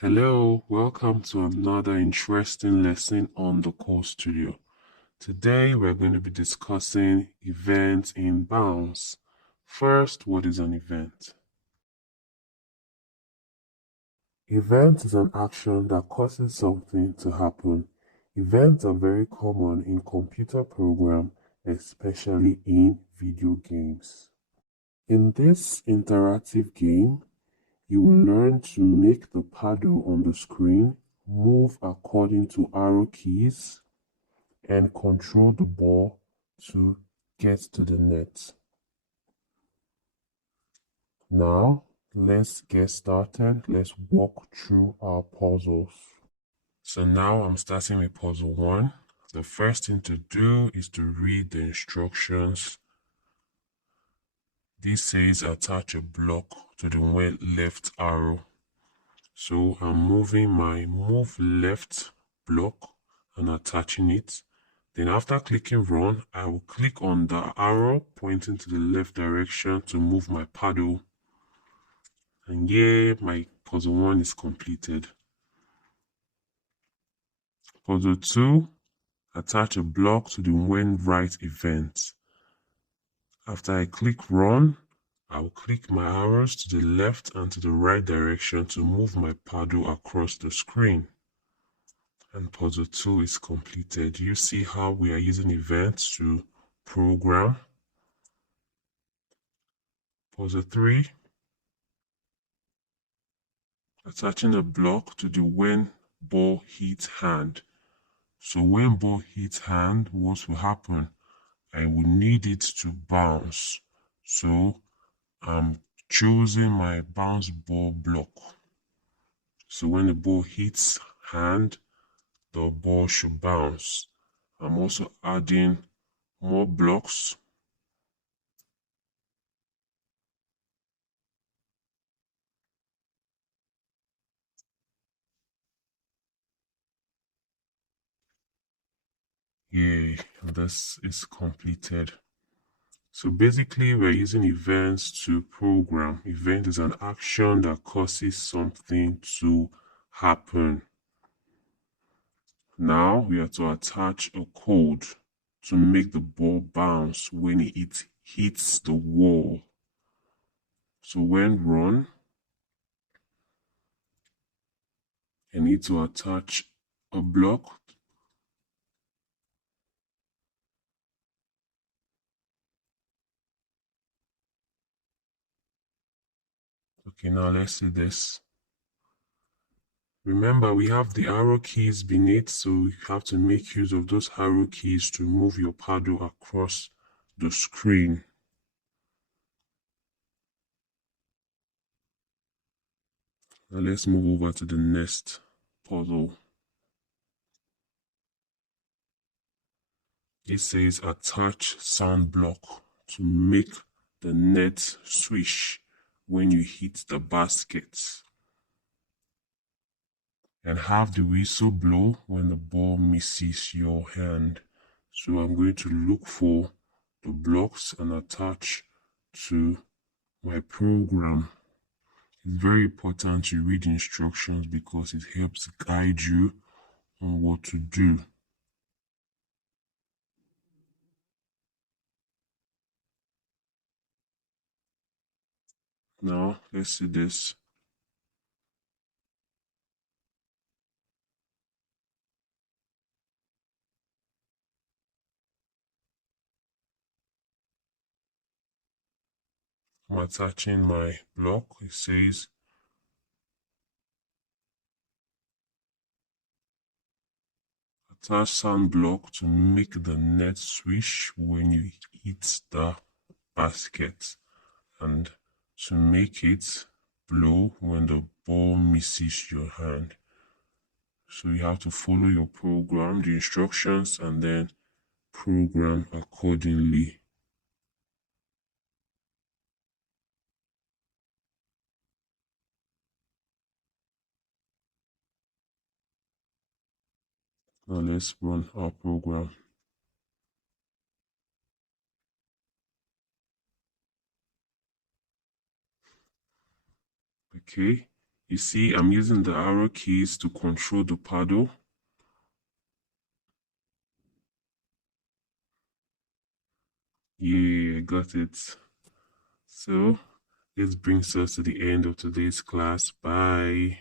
Hello, welcome to another interesting lesson on the Core Studio. Today we're going to be discussing events in bounds. First, what is an event? Event is an action that causes something to happen. Events are very common in computer programs, especially in video games. In this interactive game, you will learn to make the paddle on the screen move according to arrow keys and control the ball to get to the net. Now, let's get started. Let's walk through our puzzles. So now I'm starting with puzzle 1. The first thing to do is to read the instructions. This says attach a block to the left arrow. So I'm moving my move left block and attaching it. Then after clicking run, I will click on the arrow pointing to the left direction to move my paddle. And yeah, my puzzle 1 is completed. Puzzle 2, attach a block to the when right event. After I click run, I will click my arrows to the left and to the right direction to move my paddle across the screen. And puzzle 2 is completed. You see how we are using events to program. Puzzle 3, attaching a block to the when ball hits hand. So when ball hits hand, what will happen? I will need it to bounce. So I'm choosing my bounce ball block. So when the ball hits hand, the ball should bounce. I'm also adding more blocks. Yay, this is completed. So basically, we're using events to program. Event is an action that causes something to happen. Now we have to attach a code to make the ball bounce when it hits the wall. So when run, I need to attach a block. Okay, now let's see this. Remember, we have the arrow keys beneath, so you have to make use of those arrow keys to move your paddle across the screen. Now let's move over to the next puzzle. It says attach sound block to make the net swish when you hit the basket. And have the whistle blow when the ball misses your hand. So I'm going to look for the blocks and attach to my program. It's very important to read instructions because it helps guide you on what to do. Now, let's see this. I'm attaching my block. It says attach sound block to make the net swish when you hit the basket, and to make it blow when the ball misses your hand. So you have to follow your program, the instructions, and then program accordingly. Now let's run our program. Okay, you see I'm using the arrow keys to control the paddle. Yeah, I got it. So this brings us to the end of today's class. Bye.